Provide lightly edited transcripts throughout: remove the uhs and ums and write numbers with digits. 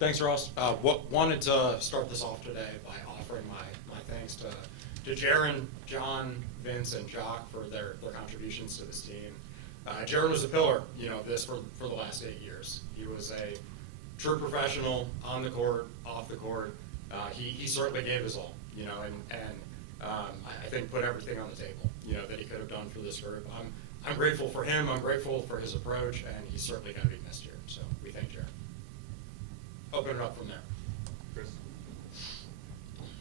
Thanks, Ross. Wanted to start this off today by offering my thanks to Jaren, John, Vince, and Jock for their contributions to this team. Jaren was a pillar, of this for the last 8 years. He was a true professional on the court, off the court. He certainly gave his all, and I think put everything on the table, that he could have done for this group. I'm grateful for him. I'm grateful for his approach, and he's certainly going to be missed here. So we thank Jaren. Open it up from there. Chris.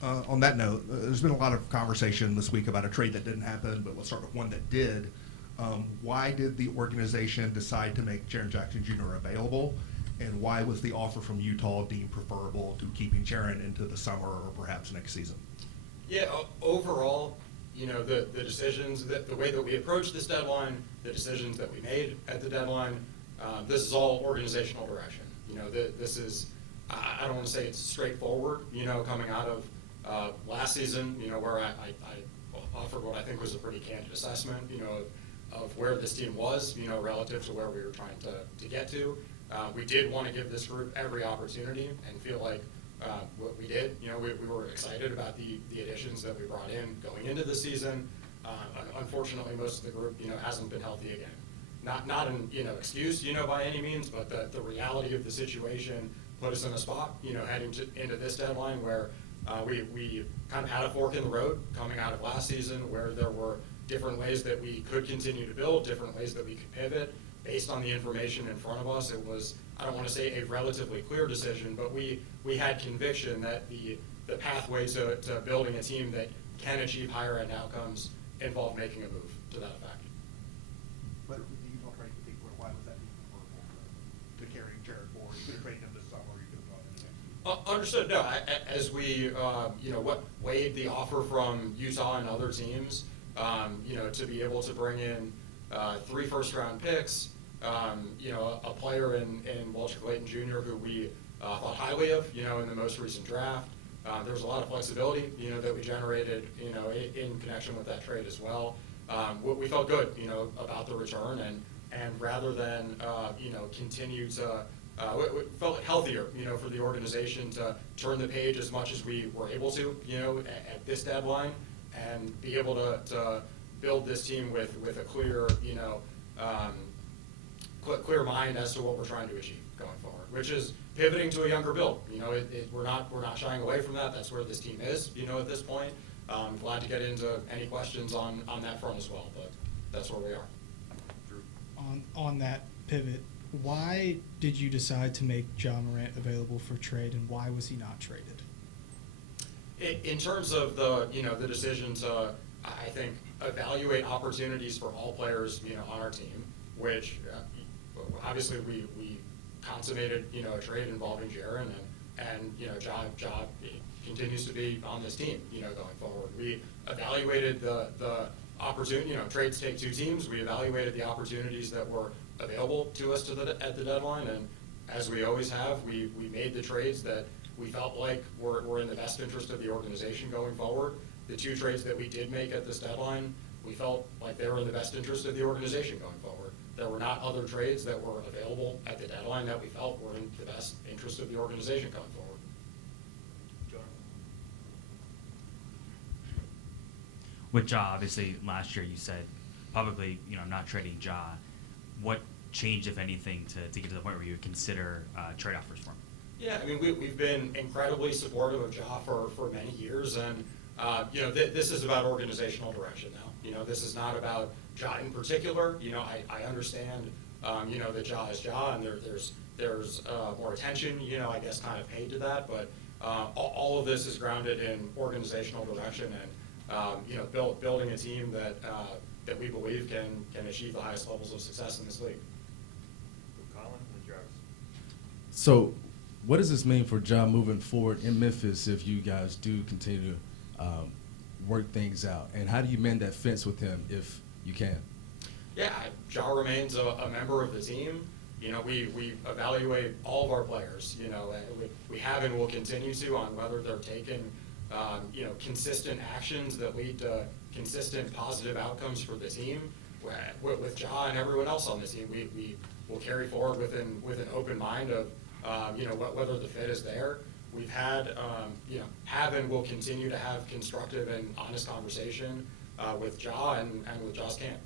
On that note, there's been a lot of conversation this week about a trade that didn't happen, but let's start with one that did. Why did the organization decide to make Jaren Jackson Jr. available, and why was the offer from Utah deemed preferable to keeping Jaren into the summer or perhaps next season? Yeah, overall, the decisions, the way that we approached this deadline, the decisions that we made at the deadline, this is all organizational direction. This is, I don't want to say it's straightforward, coming out of last season, where I offered what I think was a pretty candid assessment, of where this team was, relative to where we were trying to get to. We did want to give this group every opportunity and feel like what we did. We were excited about the additions that we brought in going into the season. Unfortunately, most of the group, hasn't been healthy again. Not an excuse, by any means, but the reality of the situation put us in a spot, heading into this deadline where we kind of had a fork in the road coming out of last season, where there were different ways that we could continue to build, different ways that we could pivot based on the information in front of us. It was, I don't want to say a relatively clear decision, but we had conviction that the pathway to building a team that can achieve higher end outcomes involved making a move to that effect. But you don't trade the why was that preferable to carrying Jaren forward? You could have traded him this summer, you could have brought him next year. Understood. No, as we weighed the offer from Utah and other teams, to be able to bring in 3 first-round picks, a player in Walter Clayton Jr. who we thought highly of, in the most recent draft. There was a lot of flexibility, that we generated, in connection with that trade as well. We felt good, about the return, and rather than, continue to, we felt healthier, for the organization to turn the page as much as we were able to, at this deadline, and be able to build this team with a clear, clear mind as to what we're trying to achieve going forward, which is pivoting to a younger build. We're not shying away from that. That's where this team is, at this point. I'm glad to get into any questions on that front as well, but that's where we are. On that pivot, why did you decide to make Ja Morant available for trade, and why was he not traded? In terms of the decision to, I think, evaluate opportunities for all players, on our team, which obviously we consummated, a trade involving Jaren, and Ja continues to be on this team, going forward. We evaluated the opportunity, trades take 2 teams. We evaluated the opportunities that were available to us at the deadline, and as we always have, we made the trades that we felt like were in the best interest of the organization going forward. The 2 trades that we did make at this deadline, we felt like they were in the best interest of the organization going forward. There were not other trades that were available at the deadline that we felt were in the best interest of the organization going forward. With Ja, obviously, last year you said publicly, not trading Ja. What changed, if anything, to get to the point where you would consider trade offers for him? Yeah, I mean, we've been incredibly supportive of Ja for many years, and this is about organizational direction now. This is not about Ja in particular. I understand, that Ja is Ja, and there's more attention, I guess, kind of paid to that, but all of this is grounded in organizational direction and, building a team that we believe can achieve the highest levels of success in this league. Colin and Travis. So, what does this mean for Ja moving forward in Memphis if you guys do continue to work things out? And how do you mend that fence with him if you can? Yeah, Ja remains a member of the team. We evaluate all of our players, we have and will continue to on whether they're taking, consistent actions that lead to consistent positive outcomes for the team. With Ja and everyone else on the team, we will carry forward with an open mind of whether the fit is there. We've had, have and will continue to have constructive and honest conversation with Ja and with Ja's camp.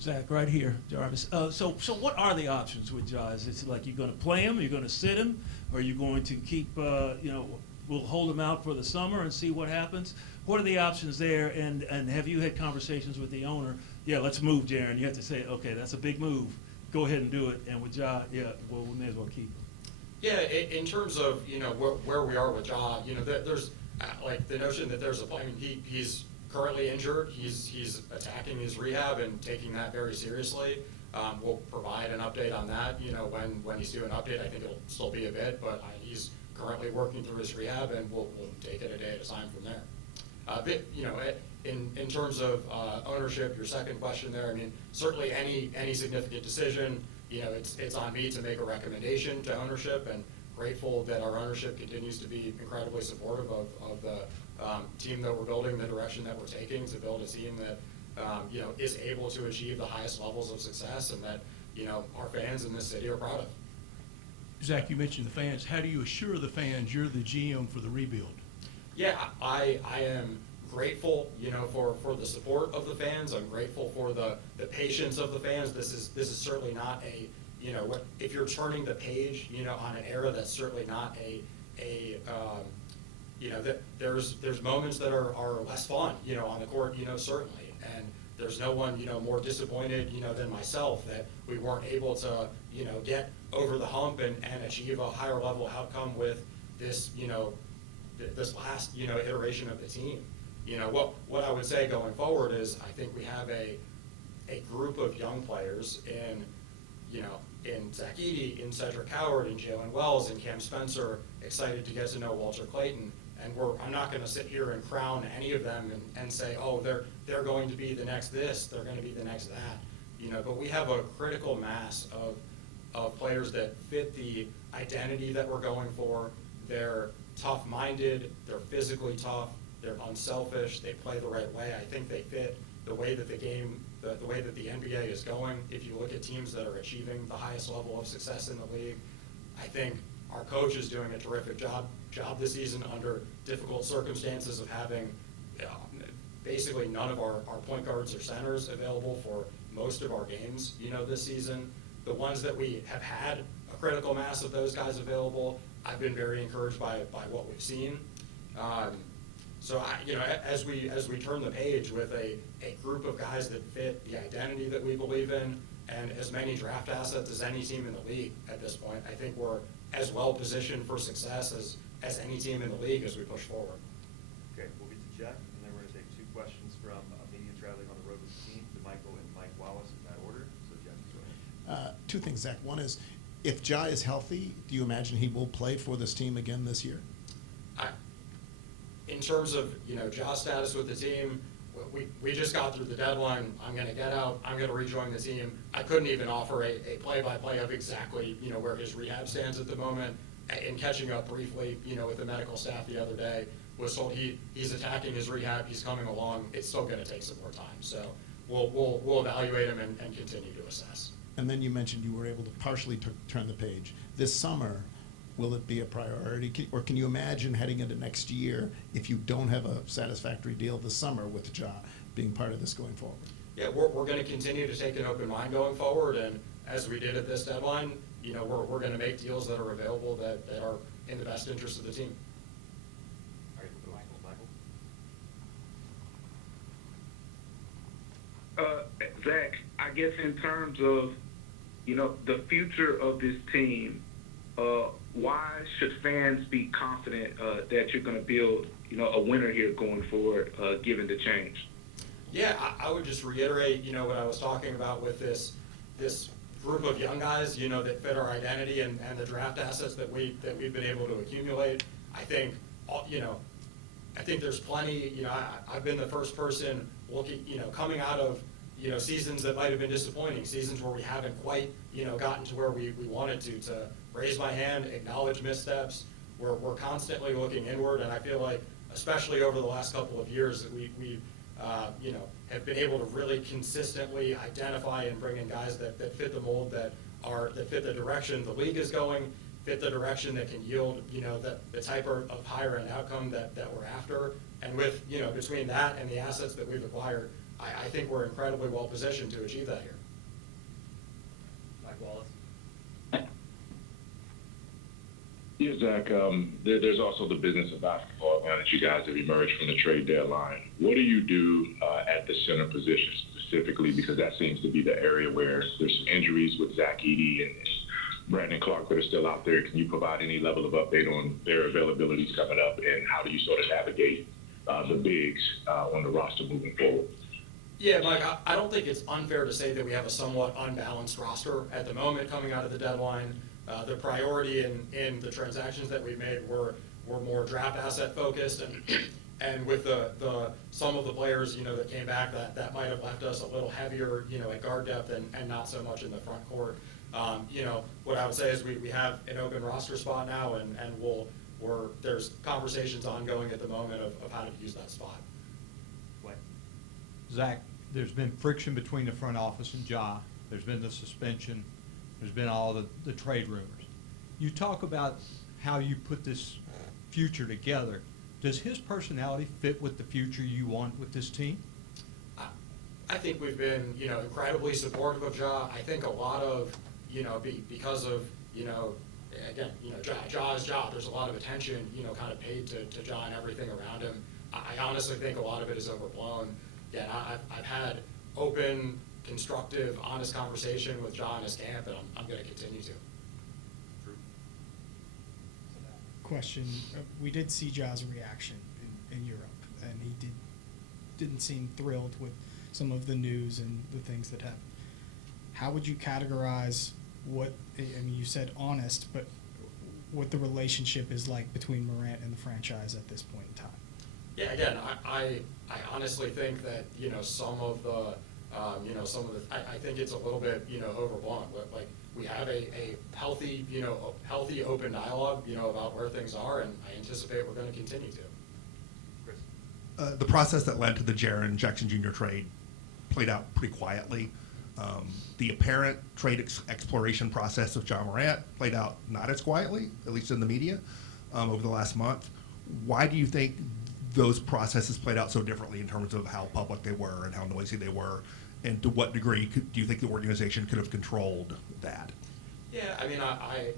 Zach, right here, Jarvis. So what are the options with Ja? Is it like you're going to play him, you're going to sit him, or are you going to keep, we'll hold him out for the summer and see what happens? What are the options there, and have you had conversations with the owner? Yeah, let's move Jaren. You have to say, okay, that's a big move. Go ahead and do it. And with Ja, yeah, well, we may as well keep him. Yeah, in terms of, where we are with Ja, there's like the notion that there's a plan. He's currently injured. He's attacking his rehab and taking that very seriously. We'll provide an update on that, when he's due an update. I think it'll still be a bit, but he's currently working through his rehab, and we'll take it a day at a time from there. In terms of ownership, your second question there, I mean, certainly any significant decision, it's on me to make a recommendation to ownership, and grateful that our ownership continues to be incredibly supportive of the team that we're building, the direction that we're taking to build a team that is able to achieve the highest levels of success, and that our fans in this city are proud of. Zach, you mentioned the fans. How do you assure the fans you're the GM for the rebuild? Yeah, I am grateful, for the support of the fans. I'm grateful for the patience of the fans. This is certainly not a, if you're turning the page, on an era, that's certainly not that there's moments that are less fun, on the court, certainly. And there's no one, more disappointed, than myself that we weren't able to, get over the hump and achieve a higher level outcome with this, this last, iteration of the team. What I would say going forward is I think we have a group of young players in Zach Edey, in Cedric Howard, in Jalen Wells, and Cam Spencer, excited to get to know Walter Clayton. And I'm not going to sit here and crown any of them and say, oh, they're going to be the next this, they're going to be the next that. But we have a critical mass of players that fit the identity that we're going for. They're tough-minded, they're physically tough, they're unselfish, they play the right way. I think they fit the way that the game, the way that the NBA is going. If you look at teams that are achieving the highest level of success in the league, I think our coach is doing a terrific job this season under difficult circumstances of having basically none of our point guards or centers available for most of our games, this season. The ones that we have had a critical mass of those guys available, I've been very encouraged by what we've seen. So as we turn the page with a group of guys that fit the identity that we believe in, and as many draft assets as any team in the league at this point, I think we're as well positioned for success as any team in the league as we push forward. Okay, we'll get to Jeff, and then we're going to take two questions from media traveling on the road with the team, to Michael and Mike Wallace in that order. So Jeff, go ahead. Two things, Zach. One is, if Ja is healthy, do you imagine he will play for this team again this year? In terms of Ja's status with the team, we just got through the deadline. I'm going to get out. I'm going to rejoin the team. I couldn't even offer a play-by-play of exactly where his rehab stands at the moment. In catching up briefly, with the medical staff the other day, was told he's attacking his rehab. He's coming along. It's still going to take some more time. So we'll evaluate him and continue to assess. And then you mentioned you were able to partially turn the page this summer. Will it be a priority, or can you imagine heading into next year if you don't have a satisfactory deal this summer with Ja being part of this going forward? Yeah, we're going to continue to take an open mind going forward, and as we did at this deadline, we're going to make deals that are available that are in the best interest of the team. All right, we'll go Michael. Zach, I guess in terms of, the future of this team, why should fans be confident that you're going to build, a winner here going forward, given the change? Yeah, I would just reiterate, what I was talking about with this group of young guys, that fit our identity and the draft assets that we've been able to accumulate. I think, I think there's plenty. I've been the first person looking, coming out of seasons that might have been disappointing, seasons where we haven't quite gotten to where we wanted to raise my hand, acknowledge missteps. We're constantly looking inward, and I feel like, especially over the last couple of years, that we have been able to really consistently identify and bring in guys that fit the mold that that fit the direction the league is going, fit the direction that can yield, the type of higher end outcome that we're after. And with, between that and the assets that we've acquired, I think we're incredibly well positioned to achieve that here. Mike Wallace. Yeah, Zach, there's also the business of basketball now that you guys have emerged from the trade deadline. What do you do at the center position specifically? Because that seems to be the area where there's some injuries with Zach Edey and Brandon Clark that are still out there. Can you provide any level of update on their availabilities coming up, and how do you sort of navigate the bigs on the roster moving forward? Yeah, Mike, I don't think it's unfair to say that we have a somewhat unbalanced roster at the moment coming out of the deadline. The priority in the transactions that we've made were more draft asset focused, and with the some of the players that came back, that might have left us a little heavier at guard depth and not so much in the front court. What I would say is we have an open roster spot now, and there's conversations ongoing at the moment of how to use that spot. Zach, there's been friction between the front office and Ja. There's been the suspension. There's been all the trade rumors. You talk about how you put this future together. Does his personality fit with the future you want with this team? I think we've been, incredibly supportive of Ja. I think a lot of, because of, again, Ja is Ja. There's a lot of attention, kind of paid to Ja and everything around him. I honestly think a lot of it is overblown. Again, I've had open, constructive, honest conversation with Ja and his camp, and I'm going to continue to. Question: we did see Ja's reaction in Europe, and he didn't seem thrilled with some of the news and the things that happened. How would you categorize what? I mean, you said honest, but what the relationship is like between Morant and the franchise at this point in time? Yeah, again, I honestly think that some of the I think it's a little bit overblown. But like, we have a healthy healthy open dialogue about where things are, and I anticipate we're going to continue to. Chris. The process that led to the Jaren Jackson Jr. trade played out pretty quietly. The apparent trade exploration process of Ja Morant played out not as quietly, at least in the media, over the last month. Why do you think those processes played out so differently in terms of how public they were and how noisy they were? And to what degree do you think the organization could have controlled that? Yeah, I mean, I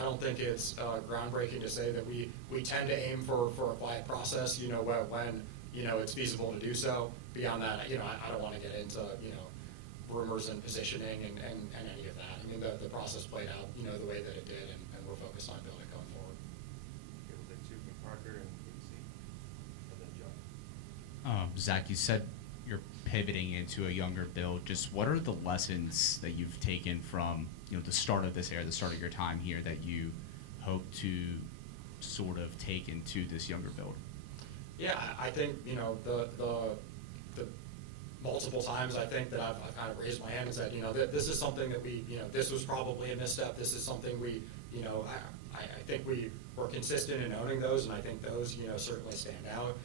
don't think it's groundbreaking to say that we tend to aim for a quiet process, when it's feasible to do so. Beyond that, I don't want to get into, rumors and positioning and any of that. I mean, the process played out, the way that it did, and we're focused on building going forward. Okay, we'll take two from Parker and ABC, and then John. Zach, you said you're pivoting into a younger build. Just what are the lessons that you've taken from the start of this era, the start of your time here, that you hope to sort of take into this younger build? Yeah, I think the multiple times I think that I've kind of raised my hand and said this is something that we this was probably a misstep. This is something we I think we were consistent in owning those, and I think those certainly stand out.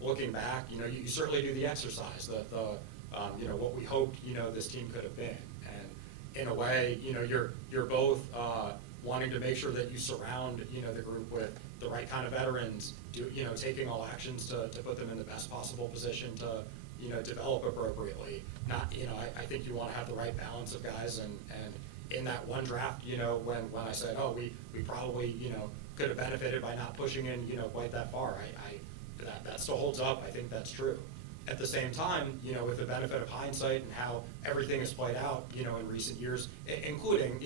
Looking back, you certainly do the exercise that what we hoped this team could have been, and in a way you're both wanting to make sure that you surround the group with the right kind of veterans, taking all actions to put them in the best possible position to develop appropriately. Not I think you want to have the right balance of guys, and in that one draft when I said we probably could have benefited by not pushing in quite that far, that still holds up. I think that's true. At the same time, with the benefit of hindsight and how everything has played out, in recent years, including,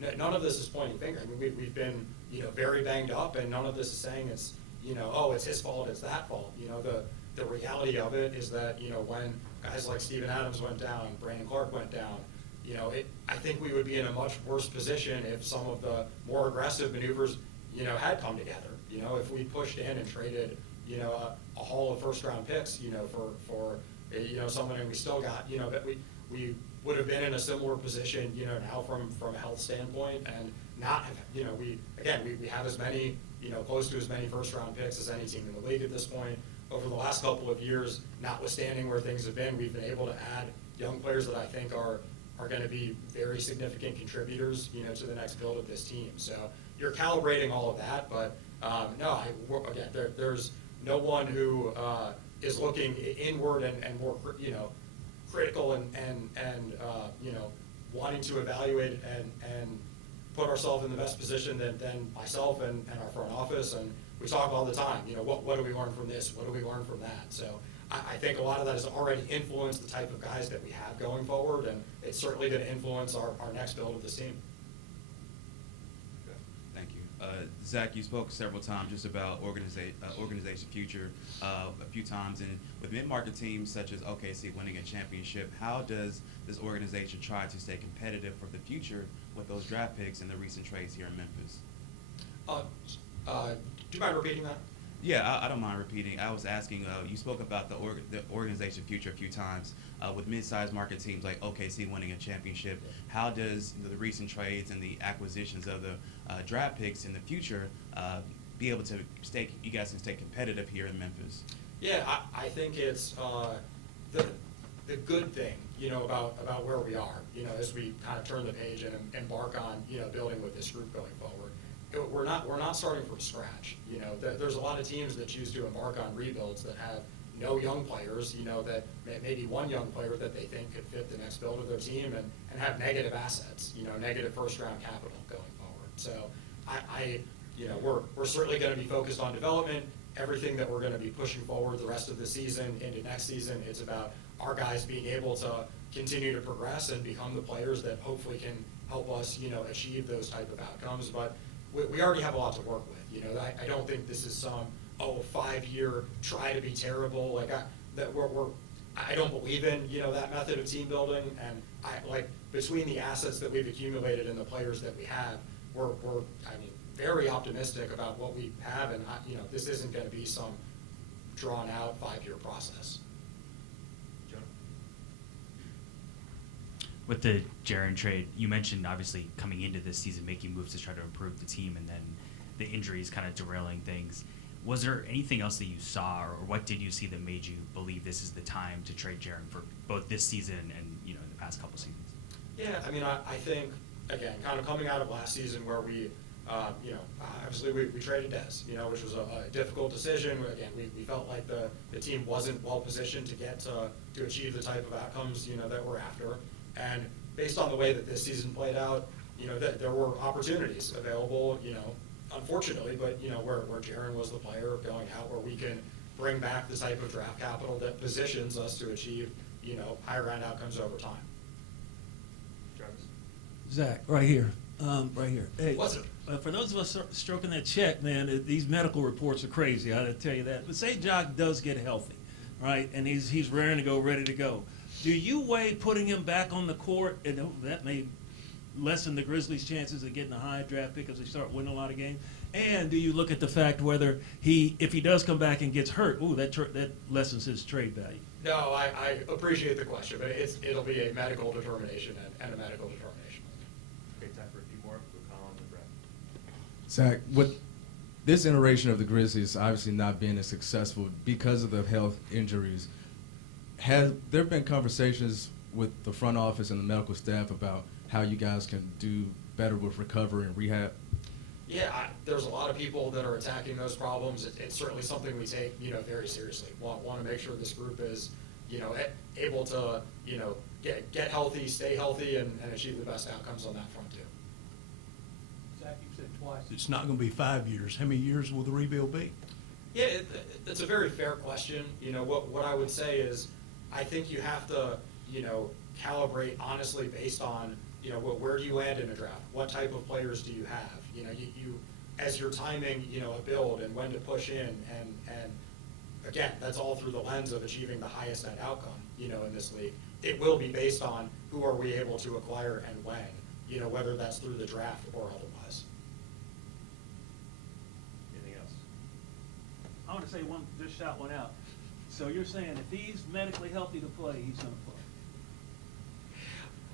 that none of this is pointing finger. I mean, we've been, very banged up, and none of this is saying it's, it's his fault, it's that fault. The reality of it is that, when guys like Steven Adams went down, Brandon Clark went down, I think we would be in a much worse position if some of the more aggressive maneuvers, had come together. If we pushed in and traded, a haul of first-round picks, for someone, and we still got, that we would have been in a similar position, now from a health standpoint, and not have, we have as many, close to as many first-round picks as any team in the league at this point. Over the last couple of years, notwithstanding where things have been, we've been able to add young players that I think are are going to be very significant contributors, to the next build of this team. So you're calibrating all of that, but no, again, there's no one who is looking inward and more, critical and wanting to evaluate and put ourselves in the best position than myself and our front office. And we talk all the time, what do we learn from this? What do we learn from that? So I think a lot of that has already influenced the type of guys that we have going forward, and it's certainly going to influence our next build of this team. Thank you. Zach, you spoke several times just about organization future a few times, and with mid-market teams such as OKC winning a championship, how does this organization try to stay competitive for the future with those draft picks and the recent trades here in Memphis? Do you mind repeating that? Yeah, I don't mind repeating. I was asking, you spoke about the organization future a few times. With mid-sized market teams like OKC winning a championship, how does the recent trades and the acquisitions of the draft picks in the future be able to you guys can stay competitive here in Memphis? Yeah, I think it's the good thing, about where we are, as we kind of turn the page and embark on, building with this group going forward. We're not starting from scratch. There's a lot of teams that choose to embark on rebuilds that have no young players, that maybe one young player that they think could fit the next build of their team and have negative assets, negative first-round capital going forward. So we're certainly going to be focused on development. Everything that we're going to be pushing forward the rest of the season into next season, it's about our guys being able to continue to progress and become the players that hopefully can help us, achieve those type of outcomes. But we already have a lot to work with. I don't think this is some 5-year try to be terrible. I don't believe in that method of team building. And between the assets that we've accumulated and the players that we have, we're very optimistic about what we have. And this isn't going to be some drawn out 5-year process. With the Jaren trade, you mentioned obviously coming into this season making moves to try to improve the team, and then the injuries kind of derailing things. Was there anything else that you saw, or what did you see that made you believe this is the time to trade Jaren for both this season and the past couple seasons? Yeah, I think again, kind of coming out of last season where we, obviously we traded Dez, which was a difficult decision. Again, we felt like the team wasn't well positioned to get to achieve the type of outcomes that we're after. And based on the way that this season played out, that there were opportunities available, unfortunately, but where Jaren was the player going out, where we can bring back the type of draft capital that positions us to achieve, higher end outcomes over time. Travis? Zach, right here. Right here. Hey, What's it? for those of us stroking that check, man, these medical reports are crazy. I gotta tell you that. But say Jock does get healthy, right, and he's raring to go, ready to go. Do you weigh putting him back on the court, and that may lessen the Grizzlies' chances of getting a high draft pick as they start winning a lot of games? And do you look at the fact whether if he does come back and gets hurt, that lessens his trade value? No, I appreciate the question, but it'll be a medical determination and a medical determination. Okay, time for a few more. We'll call on the Brett. Zach, with this iteration of the Grizzlies obviously not being as successful because of the health injuries, has there been conversations with the front office and the medical staff about how you guys can do better with recovery and rehab? Yeah, there's a lot of people that are attacking those problems. It's certainly something we take, very seriously. Want to make sure this group is, able to, get healthy, stay healthy, and achieve the best outcomes on that front too. Zach, you said twice it's not going to be 5 years. How many years will the rebuild be? Yeah, it's a very fair question. What I would say is, I think you have to, calibrate honestly based on, where do you land in a draft? What type of players do you have? You as you're timing, a build and when to push in, and again, that's all through the lens of achieving the highest end outcome, in this league. It will be based on who are we able to acquire and when, whether that's through the draft or otherwise. Anything else? I want to say just shout one out. So you're saying if he's medically healthy to play, he's going to play?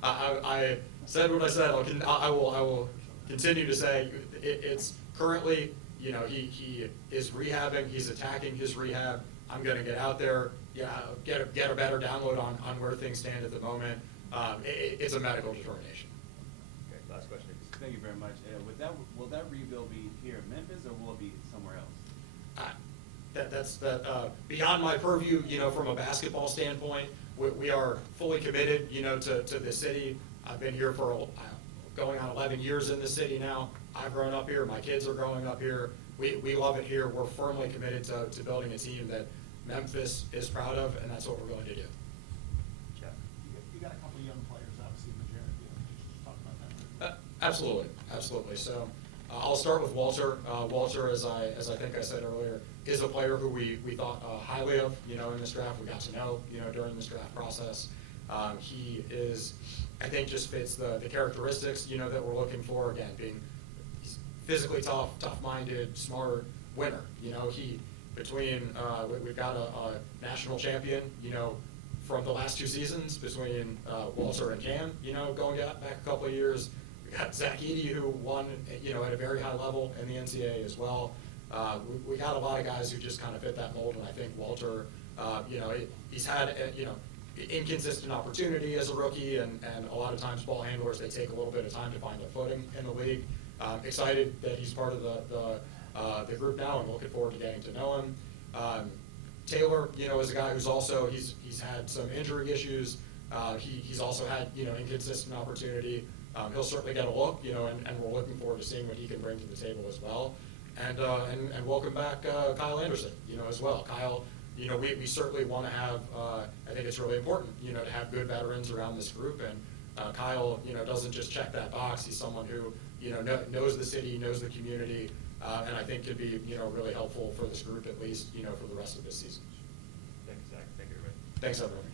I said what I said. I will continue to say it's currently, he is rehabbing. He's attacking his rehab. I'm going to get out there, get a better download on where things stand at the moment. it's a medical determination. Okay, last question. Thank you very much. Will that rebuild be here in Memphis, or will it be somewhere else? That's beyond my purview, from a basketball standpoint. We are fully committed, to the city. I've been here for going on 11 years in the city now. I've grown up here. My kids are growing up here. We love it here. We're firmly committed to building a team that Memphis is proud of, and that's what we're going to do. Jeff? You got a couple young players, obviously, in the Jaren deal. Can you just talk about that? Absolutely. So I'll start with Walter. Walter, as I think I said earlier, is a player who we thought highly of, in this draft. We got to know, during this draft process. He is, I think, just fits the characteristics, that we're looking for. Again, being physically tough-minded, smart, winner. We've got a national champion, from the last 2 seasons between Walter and Cam, going back a couple of years. We got Zach Edey, who won, at a very high level in the NCAA as well. We got a lot of guys who just kind of fit that mold, and I think Walter, he's had, inconsistent opportunity as a rookie, and a lot of times ball handlers, they take a little bit of time to find their footing in the league. Excited that he's part of the group now, and looking forward to getting to know him. Taylor, is a guy who's also, he's had some injury issues. He's also had, inconsistent opportunity. He'll certainly get a look, and we're looking forward to seeing what he can bring to the table as well. And welcome back Kyle Anderson, as well. Kyle, we certainly want to have, I think it's really important, to have good veterans around this group. And Kyle, doesn't just check that box. He's someone who, knows the city, knows the community, and I think could be, really helpful for this group, at least, for the rest of this season. Thanks, Zach. Thank you, everybody. Thanks, everyone.